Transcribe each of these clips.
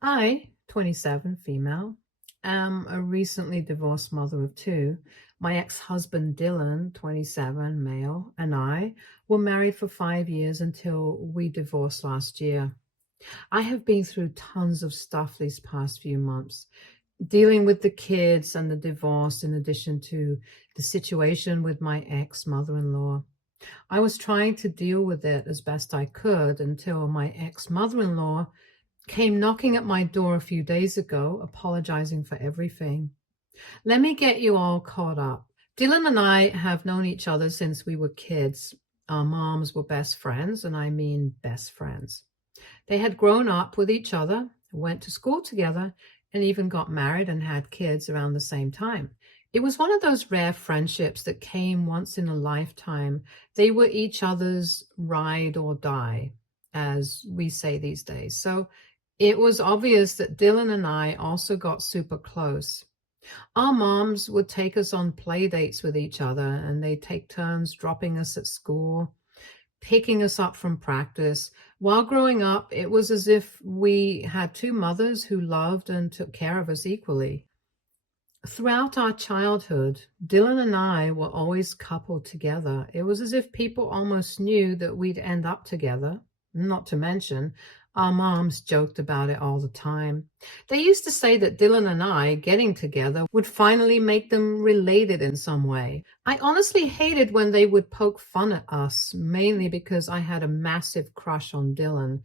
I, 27, female, am a recently divorced mother of two. My ex-husband Dylan, 27, male, and I were married for 5 years until we divorced last year. I have been through tons of stuff these past few months, dealing with the kids and the divorce, in addition to the situation with my ex-mother-in-law. I was trying to deal with it as best I could until my ex-mother-in-law came knocking at my door a few days ago, apologizing for everything. Let me get you all caught up. Dylan and I have known each other since we were kids. Our moms were best friends, and I mean best friends. They had grown up with each other, went to school together, and even got married and had kids around the same time. It was one of those rare friendships that came once in a lifetime. They were each other's ride or die, as we say these days. So it was obvious that Dylan and I also got super close. Our moms would take us on play dates with each other, and they'd take turns dropping us at school, picking us up from practice. While growing up, it was as if we had two mothers who loved and took care of us equally. Throughout our childhood, Dylan and I were always coupled together. It was as if people almost knew that we'd end up together. Not to mention, our moms joked about it all the time. They used to say that Dylan and I getting together would finally make them related in some way. I honestly hated when they would poke fun at us, mainly because I had a massive crush on Dylan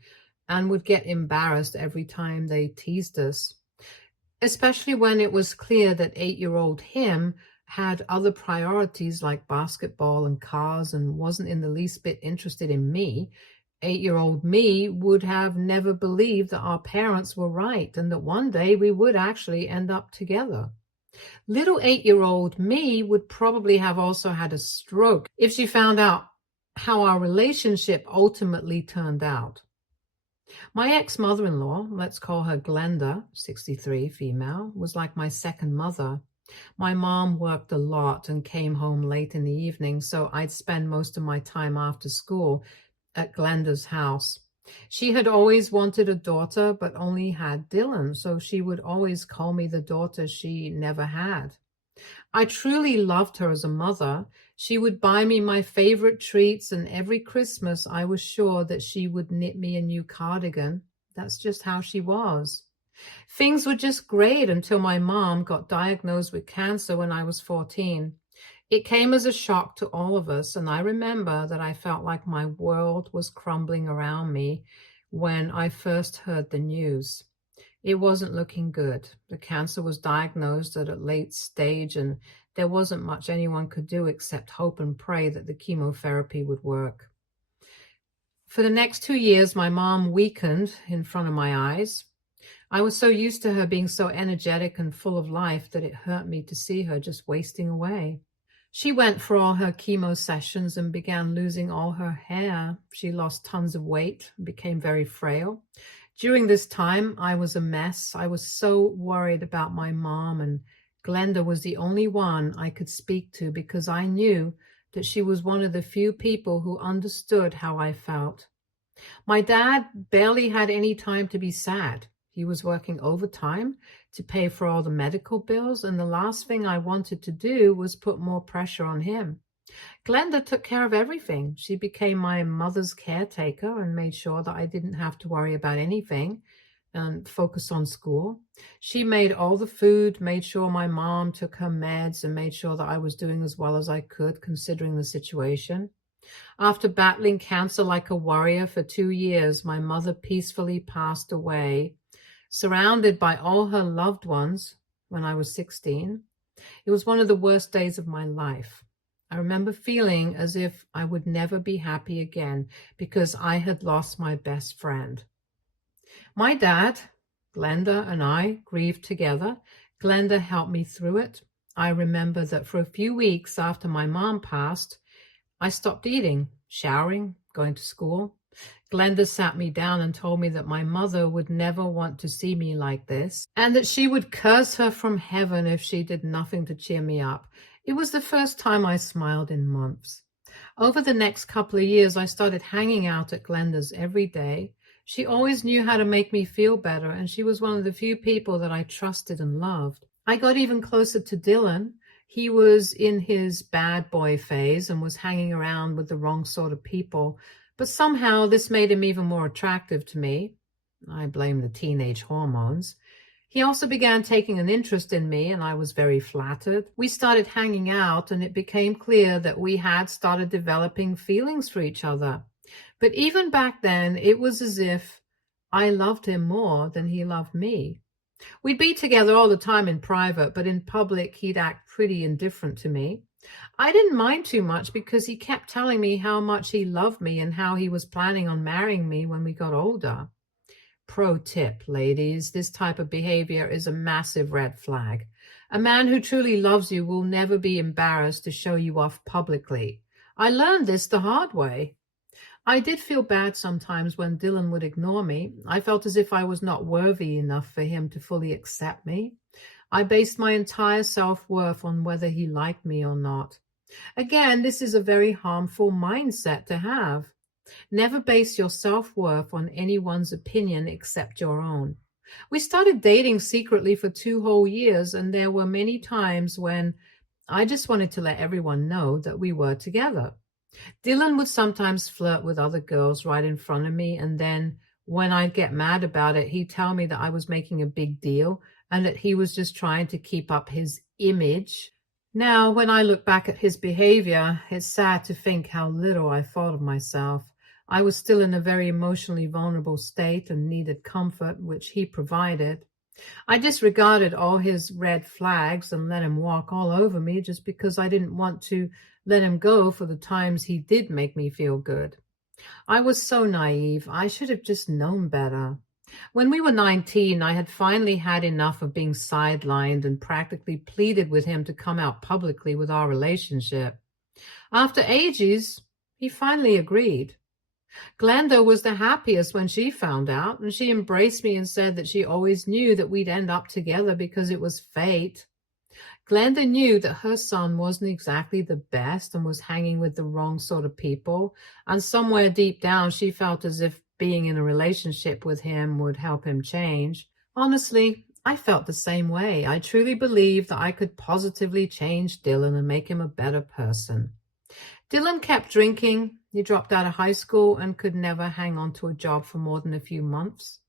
and would get embarrassed every time they teased us, especially when it was clear that 8-year-old him had other priorities like basketball and cars and wasn't in the least bit interested in me. 8-year-old me would have never believed that our parents were right and that one day we would actually end up together. Little 8-year-old me would probably have also had a stroke if she found out how our relationship ultimately turned out. My ex-mother-in-law, let's call her Glenda, 63, female, was like my second mother. My mom worked a lot and came home late in the evening, so I'd spend most of my time after school at Glenda's house. She had always wanted a daughter, but only had Dylan, so she would always call me the daughter she never had. I truly loved her as a mother. She would buy me my favorite treats, and every Christmas I was sure that she would knit me a new cardigan. That's just how she was. Things were just great until my mom got diagnosed with cancer when I was 14. It came as a shock to all of us, and I remember that I felt like my world was crumbling around me when I first heard the news. It wasn't looking good. The cancer was diagnosed at a late stage, and there wasn't much anyone could do except hope and pray that the chemotherapy would work. For the next 2 years, my mom weakened in front of my eyes. I was so used to her being so energetic and full of life that it hurt me to see her just wasting away. She went for all her chemo sessions and began losing all her hair. She lost tons of weight, became very frail. During this time, I was a mess. I was so worried about my mom, and Glenda was the only one I could speak to because I knew that she was one of the few people who understood how I felt. My dad barely had any time to be sad. He was working overtime to pay for all the medical bills, and the last thing I wanted to do was put more pressure on him. Glenda took care of everything. She became my mother's caretaker and made sure that I didn't have to worry about anything and focus on school. She made all the food, made sure my mom took her meds, and made sure that I was doing as well as I could considering the situation. After battling cancer like a warrior for 2 years, my mother peacefully passed away, surrounded by all her loved ones when I was 16. It was one of the worst days of my life. I remember feeling as if I would never be happy again because I had lost my best friend. My dad, Glenda, and I grieved together. Glenda helped me through it. I remember that for a few weeks after my mom passed, I stopped eating, showering, going to school. Glenda sat me down and told me that my mother would never want to see me like this, and that she would curse her from heaven if she did nothing to cheer me up. It was the first time I smiled in months. Over the next couple of years, I started hanging out at Glenda's every day. She always knew how to make me feel better, and she was one of the few people that I trusted and loved. I got even closer to Dylan. He was in his bad boy phase and was hanging around with the wrong sort of people, but somehow this made him even more attractive to me. I blame the teenage hormones. He also began taking an interest in me, and I was very flattered. We started hanging out, and it became clear that we had started developing feelings for each other. But even back then, it was as if I loved him more than he loved me. We'd be together all the time in private, but in public, he'd act pretty indifferent to me. I didn't mind too much because he kept telling me how much he loved me and how he was planning on marrying me when we got older. Pro tip, ladies, this type of behavior is a massive red flag. A man who truly loves you will never be embarrassed to show you off publicly. I learned this the hard way. I did feel bad sometimes when Dylan would ignore me. I felt as if I was not worthy enough for him to fully accept me. I based my entire self-worth on whether he liked me or not. Again, this is a very harmful mindset to have. Never base your self-worth on anyone's opinion except your own. We started dating secretly for 2 whole years, and there were many times when I just wanted to let everyone know that we were together. Dylan would sometimes flirt with other girls right in front of me, and then when I'd get mad about it, he'd tell me that I was making a big deal and that he was just trying to keep up his image. Now, when I look back at his behavior, it's sad to think how little I thought of myself. I was still in a very emotionally vulnerable state and needed comfort, which he provided. I disregarded all his red flags and let him walk all over me just because I didn't want to let him go for the times he did make me feel good. I was so naive. I should have just known better. When we were 19, I had finally had enough of being sidelined and practically pleaded with him to come out publicly with our relationship. After ages, he finally agreed. Glenda was the happiest when she found out, and she embraced me and said that she always knew that we'd end up together because it was fate. Glenda knew that her son wasn't exactly the best and was hanging with the wrong sort of people, and somewhere deep down she felt as if being in a relationship with him would help him change. Honestly, I felt the same way. I truly believed that I could positively change Dylan and make him a better person. Dylan kept drinking. He dropped out of high school and could never hang on to a job for more than a few months.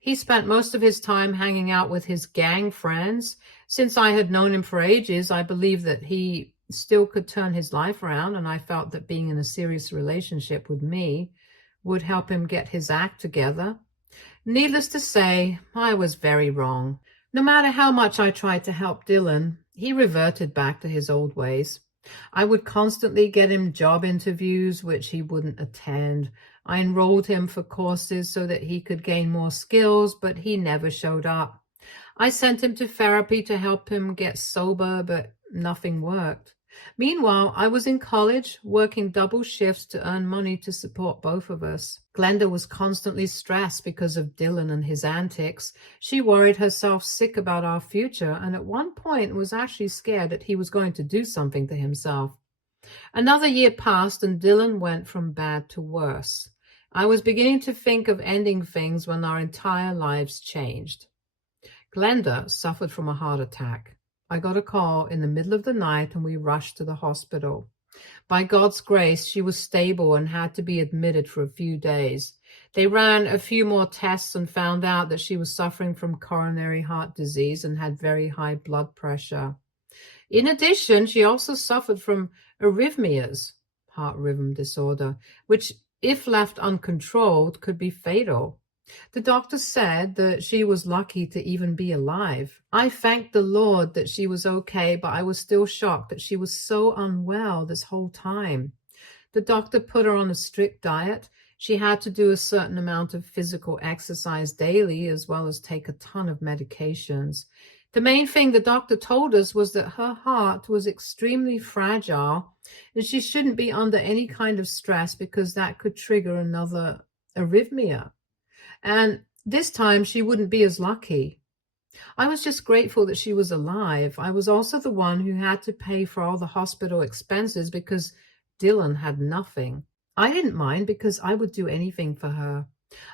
He spent most of his time hanging out with his gang friends. Since I had known him for ages, I believed that he still could turn his life around, and I felt that being in a serious relationship with me would help him get his act together. Needless to say, I was very wrong. No matter how much I tried to help Dylan, he reverted back to his old ways. I would constantly get him job interviews, which he wouldn't attend. I enrolled him for courses so that he could gain more skills, but he never showed up. I sent him to therapy to help him get sober, but nothing worked. Meanwhile, I was in college, working double shifts to earn money to support both of us. Glenda was constantly stressed because of Dylan and his antics. She worried herself sick about our future, and at one point was actually scared that he was going to do something to himself. Another year passed, and Dylan went from bad to worse. I was beginning to think of ending things when our entire lives changed. Glenda suffered from a heart attack. I got a call in the middle of the night and we rushed to the hospital. By God's grace, she was stable and had to be admitted for a few days. They ran a few more tests and found out that she was suffering from coronary heart disease and had very high blood pressure. In addition, she also suffered from arrhythmias, heart rhythm disorder, which, if left uncontrolled, could be fatal. The doctor said that she was lucky to even be alive. I thanked the Lord that she was okay, but I was still shocked that she was so unwell this whole time. The doctor put her on a strict diet. She had to do a certain amount of physical exercise daily, as well as take a ton of medications. The main thing the doctor told us was that her heart was extremely fragile and she shouldn't be under any kind of stress because that could trigger another arrhythmia. And this time she wouldn't be as lucky. I was just grateful that she was alive. I was also the one who had to pay for all the hospital expenses because Dylan had nothing. I didn't mind because I would do anything for her.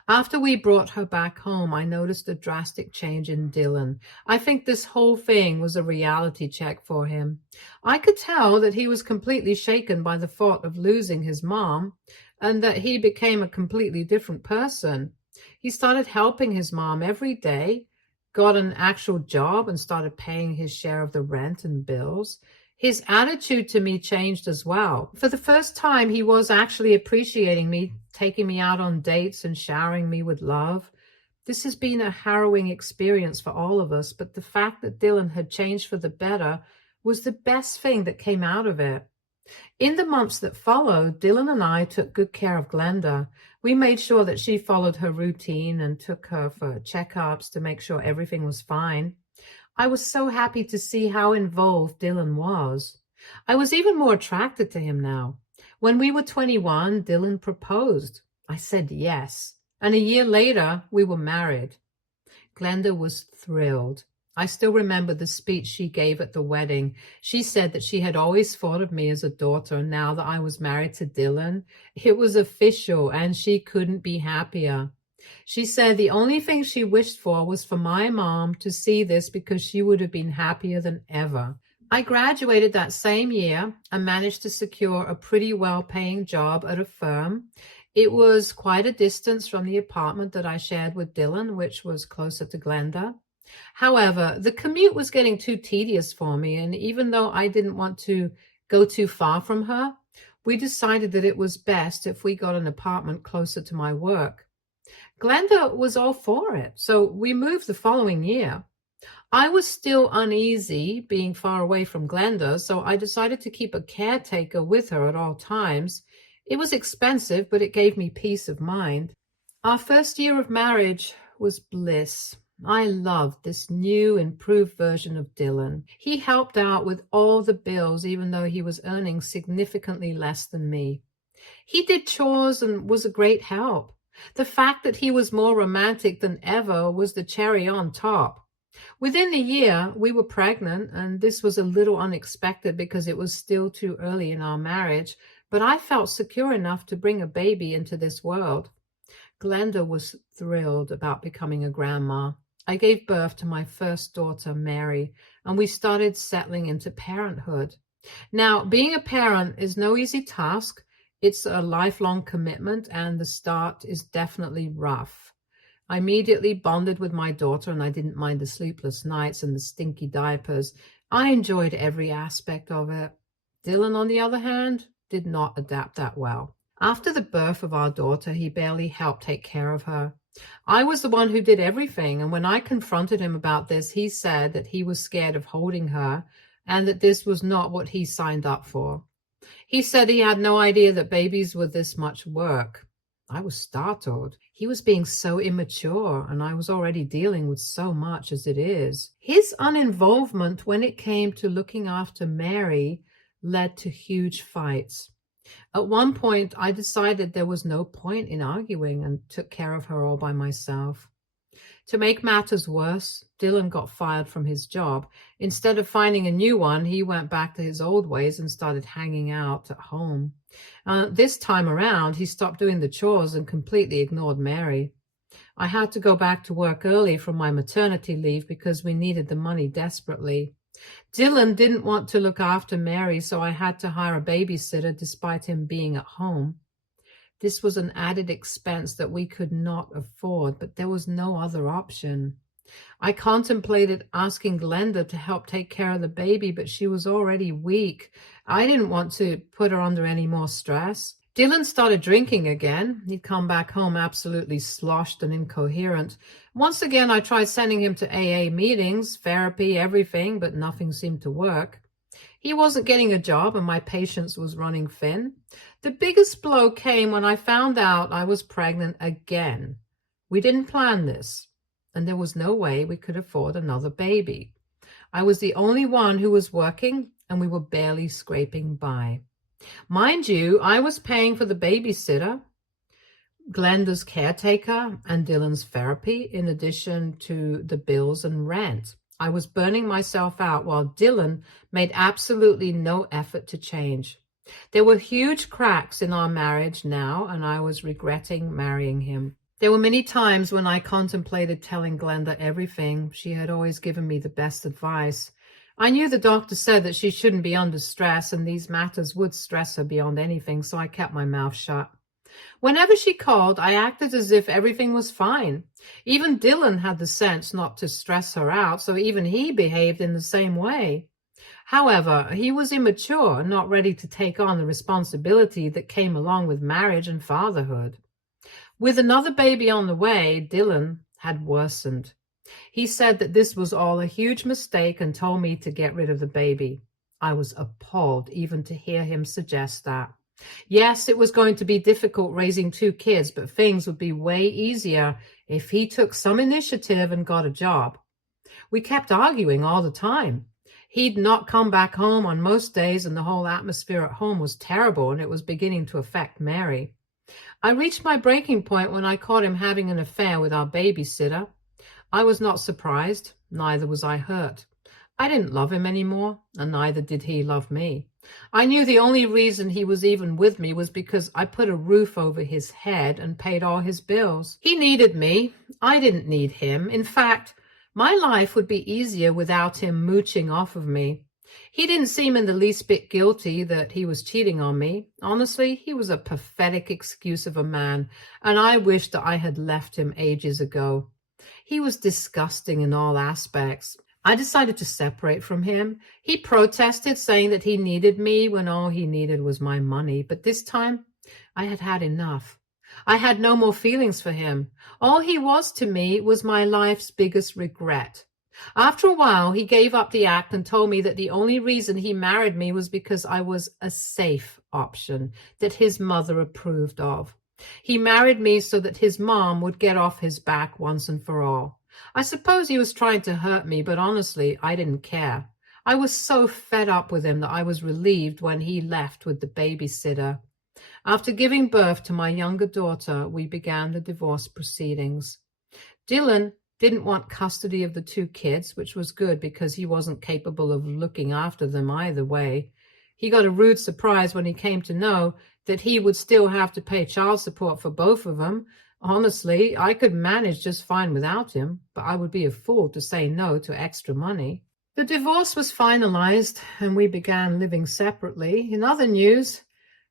After we brought her back home, I noticed a drastic change in Dylan. I think this whole thing was a reality check for him. I could tell that he was completely shaken by the thought of losing his mom and that he became a completely different person. He started helping his mom every day, got an actual job, and started paying his share of the rent and bills. His attitude to me changed as well. For the first time, he was actually appreciating me, taking me out on dates and showering me with love. This has been a harrowing experience for all of us, but the fact that Dylan had changed for the better was the best thing that came out of it. In the months that followed, Dylan and I took good care of Glenda. We made sure that she followed her routine and took her for checkups to make sure everything was fine. I was so happy to see how involved Dylan was. I was even more attracted to him now. When we were 21, Dylan proposed. I said yes, and a year later, we were married. Glenda was thrilled. I still remember the speech she gave at the wedding. She said that she had always thought of me as a daughter, and now that I was married to Dylan, it was official, and she couldn't be happier. She said the only thing she wished for was for my mom to see this because she would have been happier than ever. I graduated that same year and managed to secure a pretty well-paying job at a firm. It was quite a distance from the apartment that I shared with Dylan, which was closer to Glenda. However, the commute was getting too tedious for me, and even though I didn't want to go too far from her, we decided that it was best if we got an apartment closer to my work. Glenda was all for it, so we moved the following year. I was still uneasy being far away from Glenda, so I decided to keep a caretaker with her at all times. It was expensive, but it gave me peace of mind. Our first year of marriage was bliss. I loved this new, improved version of Dylan. He helped out with all the bills, even though he was earning significantly less than me. He did chores and was a great help. The fact that he was more romantic than ever was the cherry on top. Within a year, we were pregnant, and this was a little unexpected because it was still too early in our marriage, but I felt secure enough to bring a baby into this world. Glenda was thrilled about becoming a grandma. I gave birth to my first daughter, Mary, and we started settling into parenthood. Now, being a parent is no easy task. It's a lifelong commitment, and the start is definitely rough. I immediately bonded with my daughter, and I didn't mind the sleepless nights and the stinky diapers. I enjoyed every aspect of it. Dylan, on the other hand, did not adapt that well. After the birth of our daughter, he barely helped take care of her. I was the one who did everything, and when I confronted him about this, he said that he was scared of holding her and that this was not what he signed up for. He said he had no idea that babies were this much work. I was startled. He was being so immature, and I was already dealing with so much as it is. His uninvolvement when it came to looking after Mary led to huge fights. At one point, I decided there was no point in arguing and took care of her all by myself. To make matters worse, Dylan got fired from his job. Instead of finding a new one, he went back to his old ways and started hanging out at home. This time around, he stopped doing the chores and completely ignored Mary. I had to go back to work early from my maternity leave because we needed the money desperately. Dylan didn't want to look after Mary, so I had to hire a babysitter despite him being at home. This was an added expense that we could not afford, but there was no other option. I contemplated asking Glenda to help take care of the baby, but she was already weak. I didn't want to put her under any more stress. Dylan started drinking again. He'd come back home absolutely sloshed and incoherent. Once again, I tried sending him to AA meetings, therapy, everything, but nothing seemed to work. He wasn't getting a job, and my patience was running thin. The biggest blow came when I found out I was pregnant again. We didn't plan this, and there was no way we could afford another baby. I was the only one who was working, and we were barely scraping by. Mind you, I was paying for the babysitter, Glenda's caretaker, and Dylan's therapy, in addition to the bills and rent. I was burning myself out while Dylan made absolutely no effort to change. There were huge cracks in our marriage now, and I was regretting marrying him. There were many times when I contemplated telling Glenda everything. She had always given me the best advice. I knew the doctor said that she shouldn't be under stress, and these matters would stress her beyond anything, so I kept my mouth shut. Whenever she called, I acted as if everything was fine. Even Dylan had the sense not to stress her out, so even he behaved in the same way. However, he was immature, not ready to take on the responsibility that came along with marriage and fatherhood. With another baby on the way, Dylan had worsened. He said that this was all a huge mistake and told me to get rid of the baby. I was appalled even to hear him suggest that. Yes, it was going to be difficult raising 2 kids, but things would be way easier if he took some initiative and got a job. We kept arguing all the time. He'd not come back home on most days, and the whole atmosphere at home was terrible, and it was beginning to affect Mary. I reached my breaking point when I caught him having an affair with our babysitter. I was not surprised, neither was I hurt. I didn't love him anymore, and neither did he love me. I knew the only reason he was even with me was because I put a roof over his head and paid all his bills. He needed me. I didn't need him. In fact, my life would be easier without him mooching off of me. He didn't seem in the least bit guilty that he was cheating on me. Honestly, he was a pathetic excuse of a man, and I wished that I had left him ages ago. He was disgusting in all aspects. I decided to separate from him. He protested, saying that he needed me when all he needed was my money. But this time, I had had enough. I had no more feelings for him. All he was to me was my life's biggest regret. After a while, he gave up the act and told me that the only reason he married me was because I was a safe option that his mother approved of. He married me so that his mom would get off his back once and for all. I suppose he was trying to hurt me, but honestly, I didn't care. I was so fed up with him that I was relieved when he left with the babysitter. After giving birth to my younger daughter, we began the divorce proceedings. Dylan didn't want custody of the 2 kids, which was good because he wasn't capable of looking after them either way. He got a rude surprise when he came to know that he would still have to pay child support for both of them. Honestly, I could manage just fine without him, but I would be a fool to say no to extra money. The divorce was finalized, and we began living separately. In other news,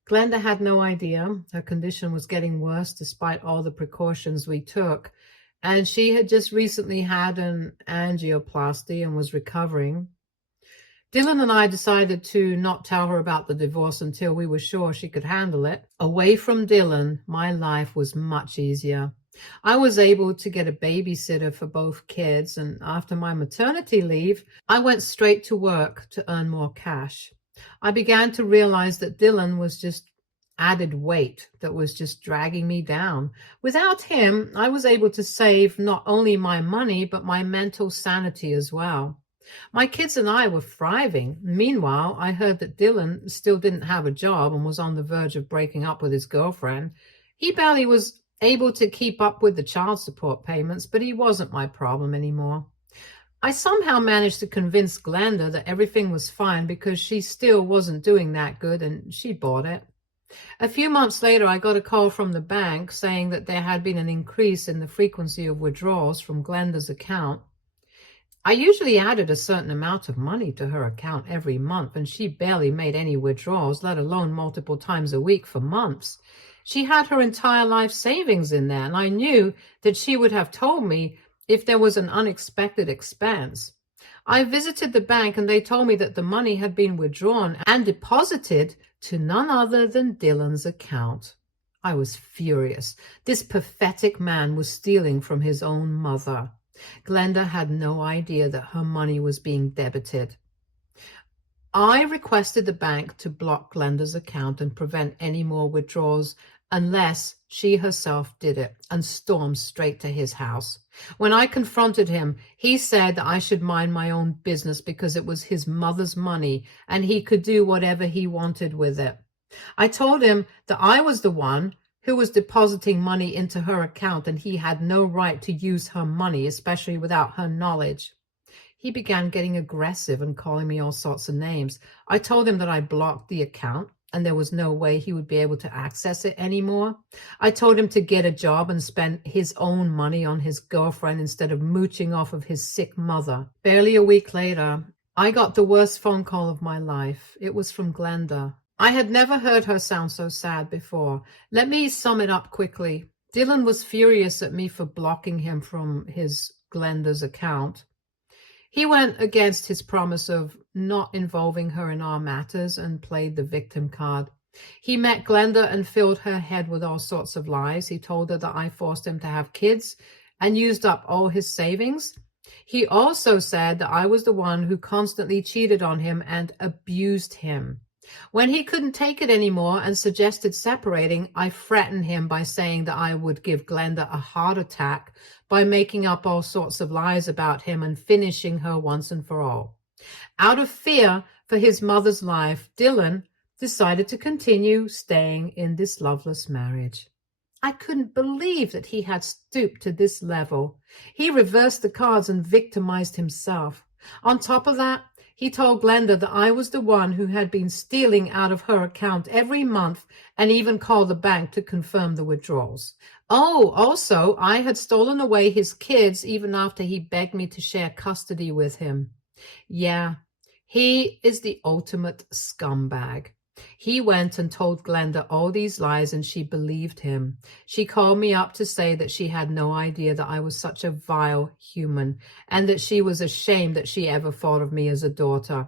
Glenda had no idea her condition was getting worse despite all the precautions we took, and she had just recently had an angioplasty and was recovering. Dylan and I decided to not tell her about the divorce until we were sure she could handle it. Away from Dylan, my life was much easier. I was able to get a babysitter for both kids, and after my maternity leave, I went straight to work to earn more cash. I began to realize that Dylan was just added weight that was just dragging me down. Without him, I was able to save not only my money, but my mental sanity as well. My kids and I were thriving. Meanwhile, I heard that Dylan still didn't have a job and was on the verge of breaking up with his girlfriend. He barely was able to keep up with the child support payments, but he wasn't my problem anymore. I somehow managed to convince Glenda that everything was fine because she still wasn't doing that good, and she bought it. A few months later, I got a call from the bank saying that there had been an increase in the frequency of withdrawals from Glenda's account. I usually added a certain amount of money to her account every month, and she barely made any withdrawals, let alone multiple times a week for months. She had her entire life savings in there, and I knew that she would have told me if there was an unexpected expense. I visited the bank, and they told me that the money had been withdrawn and deposited to none other than Dylan's account. I was furious. This pathetic man was stealing from his own mother. Glenda had no idea that her money was being debited. I requested the bank to block Glenda's account and prevent any more withdrawals unless she herself did it, and stormed straight to his house. When I confronted him, he said that I should mind my own business because it was his mother's money and he could do whatever he wanted with it. I told him that I was the one who was depositing money into her account and he had no right to use her money, especially without her knowledge. He began getting aggressive and calling me all sorts of names. I told him that I blocked the account and there was no way he would be able to access it anymore. I told him to get a job and spend his own money on his girlfriend instead of mooching off of his sick mother. Barely a week later, I got the worst phone call of my life. It was from Glenda. I had never heard her sound so sad before. Let me sum it up quickly. Dylan was furious at me for blocking him from his Glenda's account. He went against his promise of not involving her in our matters and played the victim card. He met Glenda and filled her head with all sorts of lies. He told her that I forced him to have kids and used up all his savings. He also said that I was the one who constantly cheated on him and abused him. When he couldn't take it anymore and suggested separating, I threatened him by saying that I would give Glenda a heart attack by making up all sorts of lies about him and finishing her once and for all. Out of fear for his mother's life, Dylan decided to continue staying in this loveless marriage. I couldn't believe that he had stooped to this level. He reversed the cards and victimized himself. On top of that, he told Glenda that I was the one who had been stealing out of her account every month and even called the bank to confirm the withdrawals. Oh, also, I had stolen away his kids even after he begged me to share custody with him. Yeah, he is the ultimate scumbag. He went and told Glenda all these lies and she believed him. She called me up to say that she had no idea that I was such a vile human and that she was ashamed that she ever thought of me as a daughter.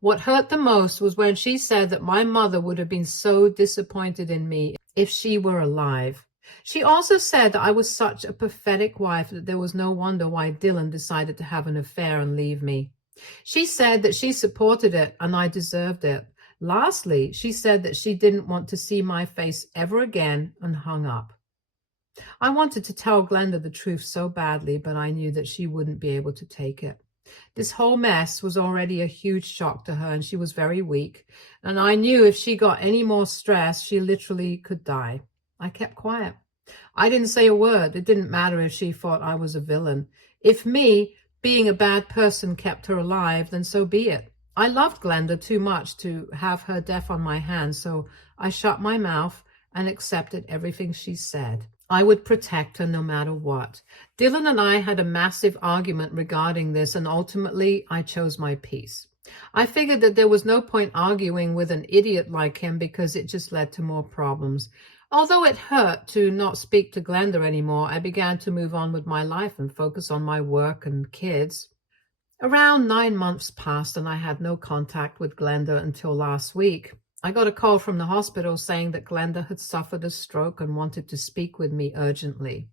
What hurt the most was when she said that my mother would have been so disappointed in me if she were alive. She also said that I was such a pathetic wife that there was no wonder why Dylan decided to have an affair and leave me. She said that she supported it and I deserved it. Lastly, she said that she didn't want to see my face ever again and hung up. I wanted to tell Glenda the truth so badly, but I knew that she wouldn't be able to take it. This whole mess was already a huge shock to her and she was very weak. And I knew if she got any more stress, she literally could die. I kept quiet. I didn't say a word. It didn't matter if she thought I was a villain. If me, being a bad person, kept her alive, then so be it. I loved Glenda too much to have her death on my hands, so I shut my mouth and accepted everything she said. I would protect her no matter what. Dylan and I had a massive argument regarding this, and ultimately I chose my peace. I figured that there was no point arguing with an idiot like him because it just led to more problems. Although it hurt to not speak to Glenda anymore, I began to move on with my life and focus on my work and kids. Around 9 months passed and I had no contact with Glenda until last week. I got a call from the hospital saying that Glenda had suffered a stroke and wanted to speak with me urgently.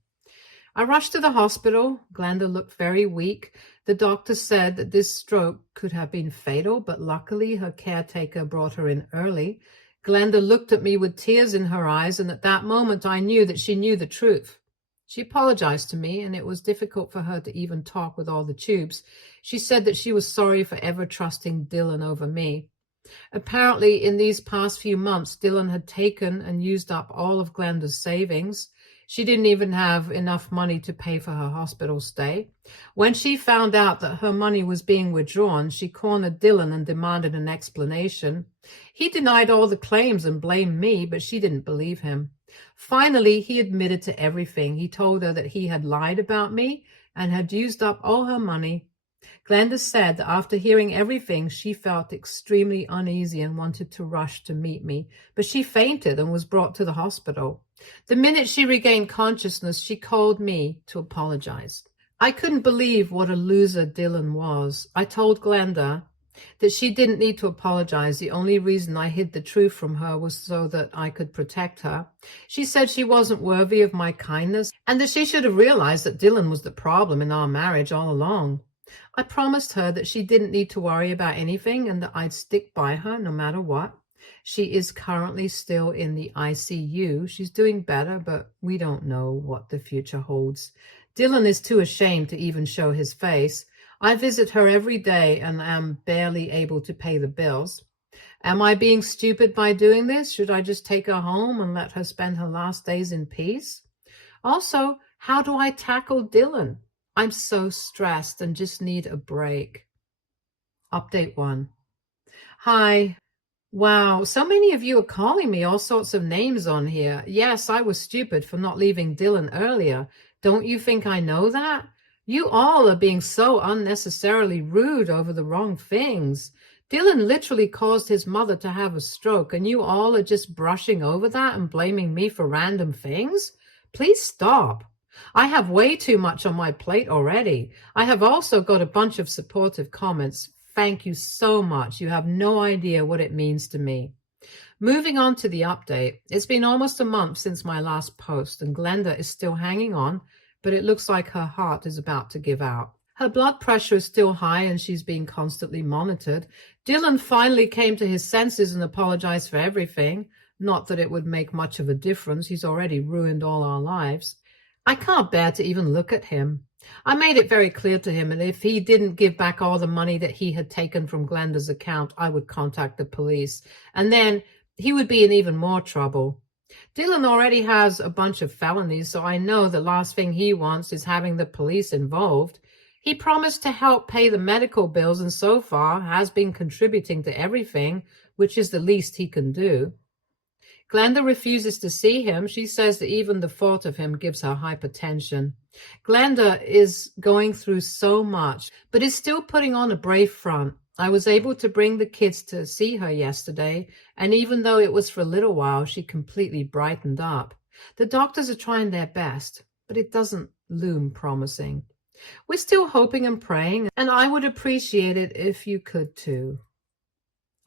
I rushed to the hospital. Glenda looked very weak. The doctor said that this stroke could have been fatal, but luckily her caretaker brought her in early. Glenda looked at me with tears in her eyes, and at that moment I knew that she knew the truth. She apologized to me, and it was difficult for her to even talk with all the tubes. She said that she was sorry for ever trusting Dylan over me. Apparently, in these past few months, Dylan had taken and used up all of Glenda's savings. She didn't even have enough money to pay for her hospital stay. When she found out that her money was being withdrawn, she cornered Dylan and demanded an explanation. He denied all the claims and blamed me, but she didn't believe him. Finally, he admitted to everything. He told her that he had lied about me and had used up all her money. Glenda said that after hearing everything, she felt extremely uneasy and wanted to rush to meet me, but she fainted and was brought to the hospital. The minute she regained consciousness, she called me to apologize. I couldn't believe what a loser Dylan was. I told Glenda that she didn't need to apologize. The only reason I hid the truth from her was so that I could protect her. She said she wasn't worthy of my kindness and that she should have realized that Dylan was the problem in our marriage all along. I promised her that she didn't need to worry about anything and that I'd stick by her no matter what. She is currently still in the ICU. She's doing better, but we don't know what the future holds. Dylan is too ashamed to even show his face. I visit her every day and am barely able to pay the bills. Am I being stupid by doing this? Should I just take her home and let her spend her last days in peace? Also, how do I tackle Dylan? I'm so stressed and just need a break. Update 1. Hi. Wow, so many of you are calling me all sorts of names on here. Yes, I was stupid for not leaving Dylan earlier. Don't you think I know that? You all are being so unnecessarily rude over the wrong things. Dylan literally caused his mother to have a stroke, and you all are just brushing over that and blaming me for random things? Please stop. I have way too much on my plate already. I have also got a bunch of supportive comments. Thank you so much. You have no idea what it means to me. Moving on to the update. It's been almost a month since my last post, and Glenda is still hanging on, but it looks like her heart is about to give out. Her blood pressure is still high and she's being constantly monitored. Dylan finally came to his senses and apologized for everything. Not that it would make much of a difference. He's already ruined all our lives. I can't bear to even look at him. I made it very clear to him, and if he didn't give back all the money that he had taken from Glenda's account, I would contact the police. And then he would be in even more trouble. Dylan already has a bunch of felonies, so I know the last thing he wants is having the police involved. He promised to help pay the medical bills and so far has been contributing to everything, which is the least he can do. Glenda refuses to see him. She says that even the thought of him gives her hypertension. Glenda is going through so much, but is still putting on a brave front. I was able to bring the kids to see her yesterday, and even though it was for a little while, she completely brightened up. The doctors are trying their best, but it doesn't loom promising. We're still hoping and praying, and I would appreciate it if you could too.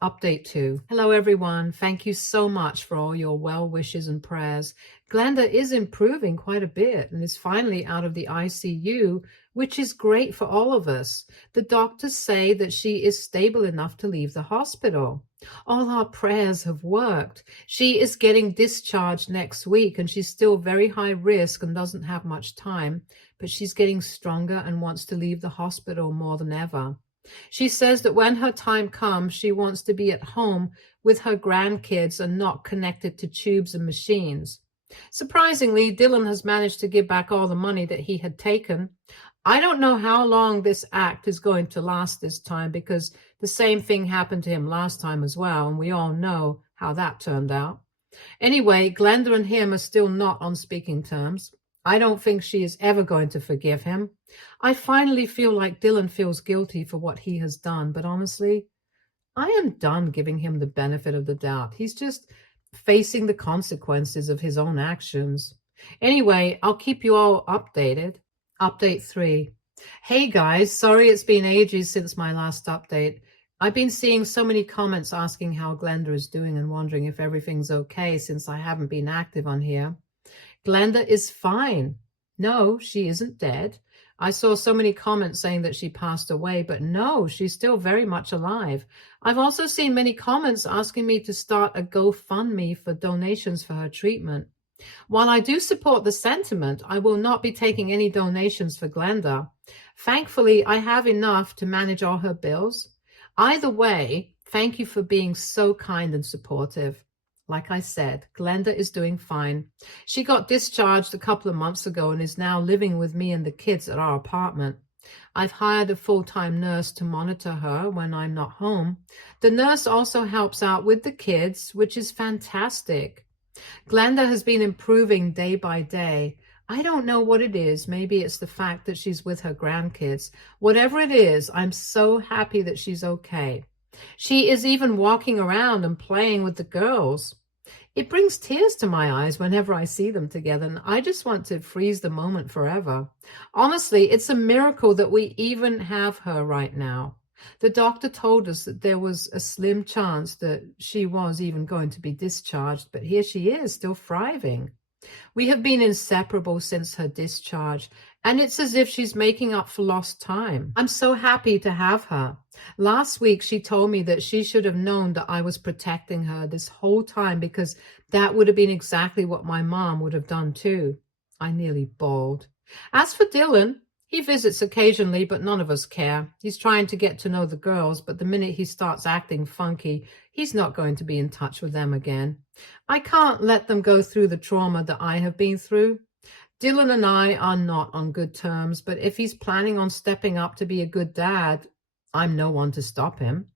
Update 2. Hello everyone. Thank you so much for all your well wishes and prayers. Glenda is improving quite a bit and is finally out of the ICU, which is great for all of us. The doctors say that she is stable enough to leave the hospital. All our prayers have worked. She is getting discharged next week and she's still very high risk and doesn't have much time, but she's getting stronger and wants to leave the hospital more than ever. She says that when her time comes, she wants to be at home with her grandkids and not connected to tubes and machines. Surprisingly, Dylan has managed to give back all the money that he had taken. I don't know how long this act is going to last this time because the same thing happened to him last time as well, and we all know how that turned out. Anyway, Glenda and him are still not on speaking terms. I don't think she is ever going to forgive him. I finally feel like Dylan feels guilty for what he has done, but honestly, I am done giving him the benefit of the doubt. He's just facing the consequences of his own actions. Anyway, I'll keep you all updated. Update 3. Hey guys, sorry it's been ages since my last update. I've been seeing so many comments asking how Glenda is doing and wondering if everything's okay since I haven't been active on here. Glenda is fine. No, she isn't dead. I saw so many comments saying that she passed away, but no, she's still very much alive. I've also seen many comments asking me to start a GoFundMe for donations for her treatment. While I do support the sentiment, I will not be taking any donations for Glenda. Thankfully, I have enough to manage all her bills. Either way, thank you for being so kind and supportive. Like I said, Glenda is doing fine. She got discharged a couple of months ago and is now living with me and the kids at our apartment. I've hired a full-time nurse to monitor her when I'm not home. The nurse also helps out with the kids, which is fantastic. Glenda has been improving day by day. I don't know what it is. Maybe it's the fact that she's with her grandkids. Whatever it is, I'm so happy that she's okay. She is even walking around and playing with the girls. It brings tears to my eyes whenever I see them together, and I just want to freeze the moment forever. Honestly, it's a miracle that we even have her right now. The doctor told us that there was a slim chance that she was even going to be discharged, but here she is, still thriving. We have been inseparable since her discharge, and it's as if she's making up for lost time. I'm so happy to have her. Last week, she told me that she should have known that I was protecting her this whole time because that would have been exactly what my mom would have done too. I nearly bawled. As for Dylan, he visits occasionally, but none of us care. He's trying to get to know the girls, but the minute he starts acting funky, he's not going to be in touch with them again. I can't let them go through the trauma that I have been through. Dylan and I are not on good terms, but if he's planning on stepping up to be a good dad, I'm no one to stop him.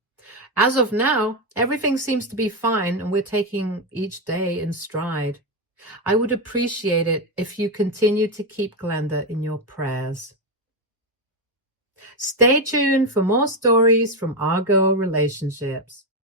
As of now, everything seems to be fine and we're taking each day in stride. I would appreciate it if you continue to keep Glenda in your prayers. Stay tuned for more stories from our girl relationships.